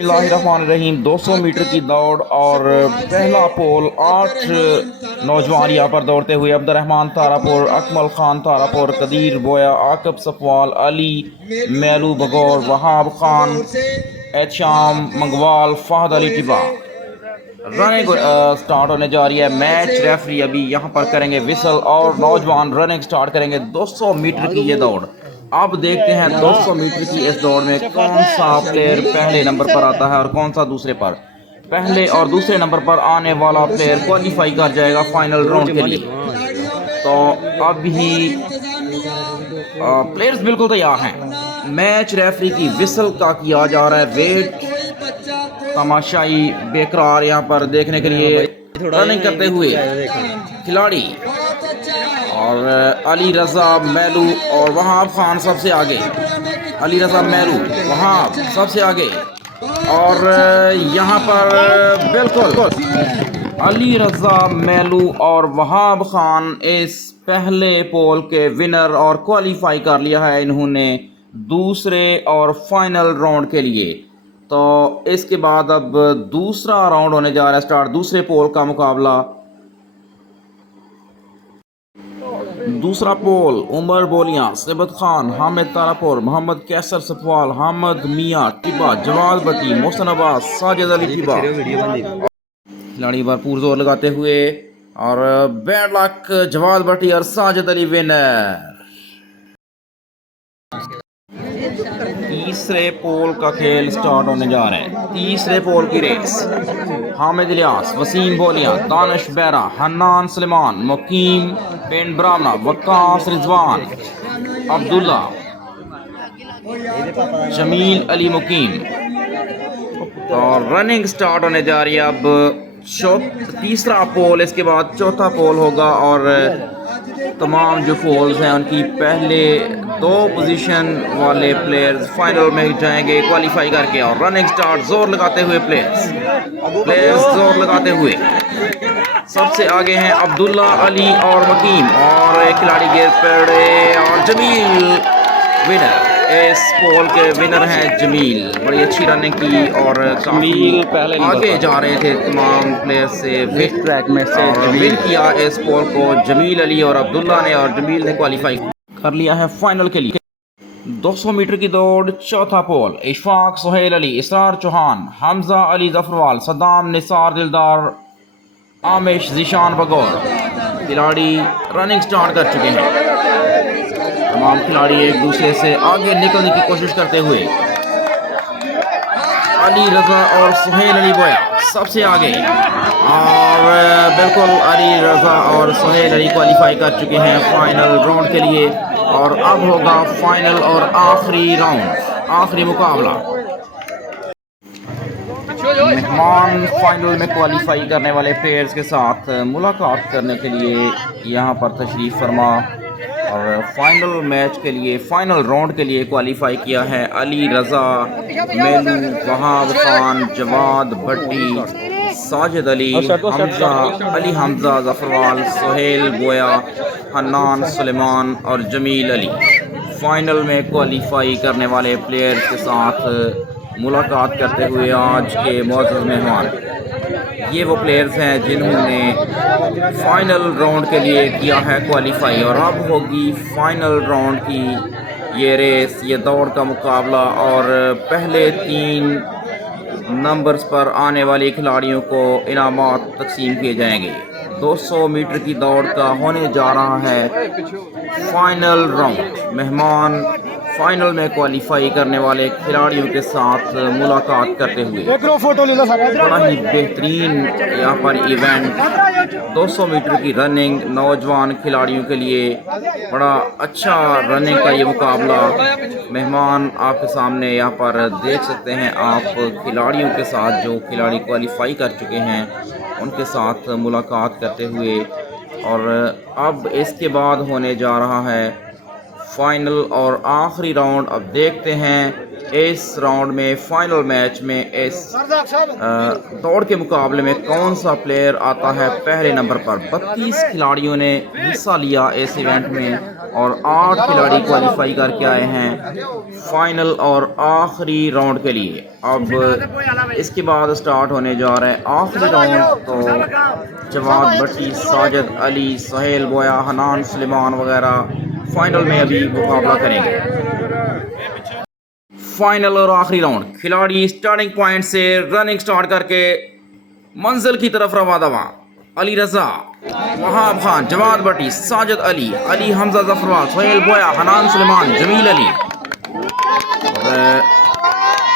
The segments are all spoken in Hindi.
बिस्मिल्लाहिर्रहमानिर्रहीम 200 मीटर की दौड़ और पहला पोल 8 नौजवान यहाँ पर दौड़ते हुए अब्दुर्रहमान तारापुर, अकमल खान तारापुर, कदीर बोया, आकब सफवाल, अली मेलू बगौर, वहाब खान, एचाम मंगवाल, फहद अली टिबा। रनिंग स्टार्ट होने जा रही है। मैच रेफरी अभी यहाँ पर करेंगे विसल और नौजवान रनिंग स्टार्ट करेंगे 200 मीटर की ये दौड़। अब देखते हैं 200 मीटर की इस दौड़ में कौन सा प्लेयर पहले नंबर पर आता है और कौन सा दूसरे पर। पहले और दूसरे नंबर पर आने वाला प्लेयर क्वालिफाई कर जाएगा फाइनल राउंड के लिए। तो अभी प्लेयर्स बिल्कुल तैयार हैं। मैच रेफरी की विसल का किया जा रहा है वेट। तमाशाई बेकरार यहाँ पर देखने के लिए रनिंग करते हुए खिलाड़ी और अली रजा मेलू और वहाब खान सबसे आगे। अली रजा मेलू वहाब सबसे आगे और यहाँ पर बिल्कुल अली रजा मेलू और वहाब खान इस पहले पोल के विनर और क्वालिफाई कर लिया है इन्होंने दूसरे और फाइनल राउंड के लिए। तो इसके बाद अब दूसरा राउंड होने जा रहा है स्टार्ट, दूसरे पोल का मुकाबला। दूसरा पोल उमर बोलियां, सिबत खान, हामिद तारापुर, मोहम्मद कैसर सफवाल, हामद मियाँ टिबा, जवाद भट्टी, मोहसन अब्बास, साजिद अली टिबा। खिलाड़ी भरपूर जोर लगाते हुए और बैड लक जवाद भट्टी और साजिद अली विनर। तीसरे पोल का खेल स्टार्ट होने जा रहा है। तीसरे पोल की रेस हामिद इलियास, वसीम बोलियां, दानिश बैरा, हन्नान सलेमान, मुकीम पिंड ब्राह्मणा, वक्कास रिजवान, अब्दुल्ला, जमील अली मुकीम। तो रनिंग स्टार्ट होने जा रही है अब तीसरा पोल, इसके बाद चौथा पोल होगा और तमाम जो पोल्स हैं उनकी पहले 2 पोजीशन वाले प्लेयर्स फाइनल में जाएंगे क्वालिफाई करके। और रनिंग स्टार्ट जोर लगाते हुए प्लेयर्स जोर लगाते हुए सबसे आगे हैं अब्दुल्ला, अली और मकीम और एक खिलाड़ी गिर पड़े और जमील विनर। इस पोल के विनर हैं जमील। बड़ी अच्छी रनिंग की और जमील पहले आगे जा रहे थे तमाम प्लेयर से विन ट्रैक में से विन किया इस पोल को जमील अली और अब्दुल्ला ने और जमील ने क्वालिफाई कर लिया है फाइनल के लिए। 200 मीटर की दौड़ चौथा पोल इशफाक सुहेल अली, इसरार चौहान, हमजा अली जफरवाल, सद्दाम निसार दिलदार, आमिश जीशान बगौर। खिलाड़ी रनिंग स्टार्ट कर चुके हैं। तमाम खिलाड़ी एक दूसरे से आगे निकलने की कोशिश करते हुए अली रजा और सुहेल अली बोया सबसे आगे और बिल्कुल अली रजा और सुहेल अली क्वालिफाई कर चुके हैं फाइनल राउंड के लिए। और अब होगा फाइनल और आखिरी राउंड, आखिरी मुकाबला। मेहमान फाइनल में क्वालिफाई करने वाले प्लेयर्स के साथ मुलाकात करने के लिए यहाँ पर तशरीफ़ फरमा और फाइनल मैच के लिए फाइनल राउंड के लिए क्वालिफाई किया है अली रज़ा मेलू, वहाब खान, जवाद भट्टी, साजिद अली, हमजा जफरवाल, सुहेल बोया, हन्नान सुलेमान और जमील अली। फाइनल में क्वालिफाई करने वाले प्लेयर्स के साथ मुलाकात करते हुए आज के मौजूद मेहमान ये वो प्लेयर्स हैं जिन्होंने फाइनल राउंड के लिए किया है क्वालिफाई। और अब होगी फाइनल राउंड की ये रेस, ये दौड़ का मुकाबला और पहले 3 नंबर्स पर आने वाले खिलाड़ियों को इनामात तकसीम किए जाएंगे। 200 मीटर की दौड़ का होने जा रहा है फाइनल राउंड। मेहमान फाइनल में क्वालिफाई करने वाले खिलाड़ियों के साथ मुलाकात करते हुए बड़ा ही बेहतरीन यहाँ पर इवेंट 200 मीटर की रनिंग नौजवान खिलाड़ियों के लिए बड़ा अच्छा रनिंग का ये मुकाबला मेहमान आपके सामने यहाँ पर देख सकते हैं आप। खिलाड़ियों के साथ जो खिलाड़ी क्वालिफाई कर चुके हैं उनके साथ मुलाकात करते हुए और अब इसके बाद होने जा रहा है फाइनल और आखिरी राउंड। अब देखते हैं इस राउंड में फाइनल मैच में इस दौड़ के मुकाबले में कौन सा प्लेयर आता है पहले नंबर पर। 32 खिलाड़ियों ने हिस्सा लिया इस इवेंट में और 8 खिलाड़ी क्वालिफाई करके आए हैं फाइनल और आखिरी राउंड के लिए। अब इसके बाद स्टार्ट होने जा रहे हैं आखिरी राउंड। तो जवाद भट्टी, साजिद अली, सुहेल बोया, हनान सुलेमान वगैरह फाइनल में अभी मुकाबला करेंगे। फाइनल और आखिरी राउंड। खिलाड़ी स्टार्टिंग पॉइंट से रनिंग स्टार्ट करके मंजिल की तरफ रवा दवा। अली रजा, वहाब खान, जवाद भट्टी, साजिद अली, अली हमजा जफरवाल, सुहेल बोया, हनान सुलेमान, जमील अली,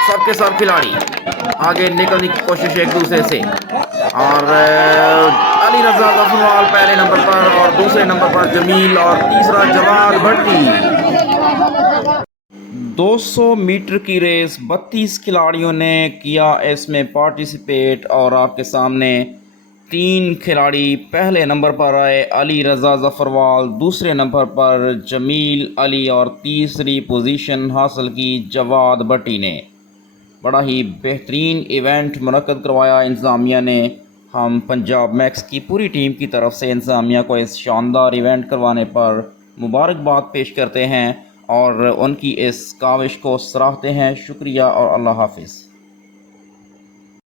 सबके सब खिलाड़ी आगे निकलने की कोशिश एक दूसरे से। और अली रजा जफरवाल पहले नंबर पर और दूसरे नंबर पर जमील और तीसरा जवाद भट्टी। 200 मीटर की रेस 32 खिलाड़ियों ने किया इसमें पार्टिसिपेट और आपके सामने 3 खिलाड़ी पहले नंबर पर आए। अली रज़ा ज़फ़रवाल, दूसरे नंबर पर जमील अली और तीसरी पोजीशन हासिल की जवाद भट्टी ने। बड़ा ही बेहतरीन इवेंट मुनक्कद करवाया इंतज़ामिया ने। हम पंजाब मैक्स की पूरी टीम की तरफ से इंतज़ामिया को इस शानदार इवेंट करवाने पर मुबारकबाद पेश करते हैं और उनकी इस काविश को सराहते हैं। शुक्रिया और अल्लाह हाफिज़।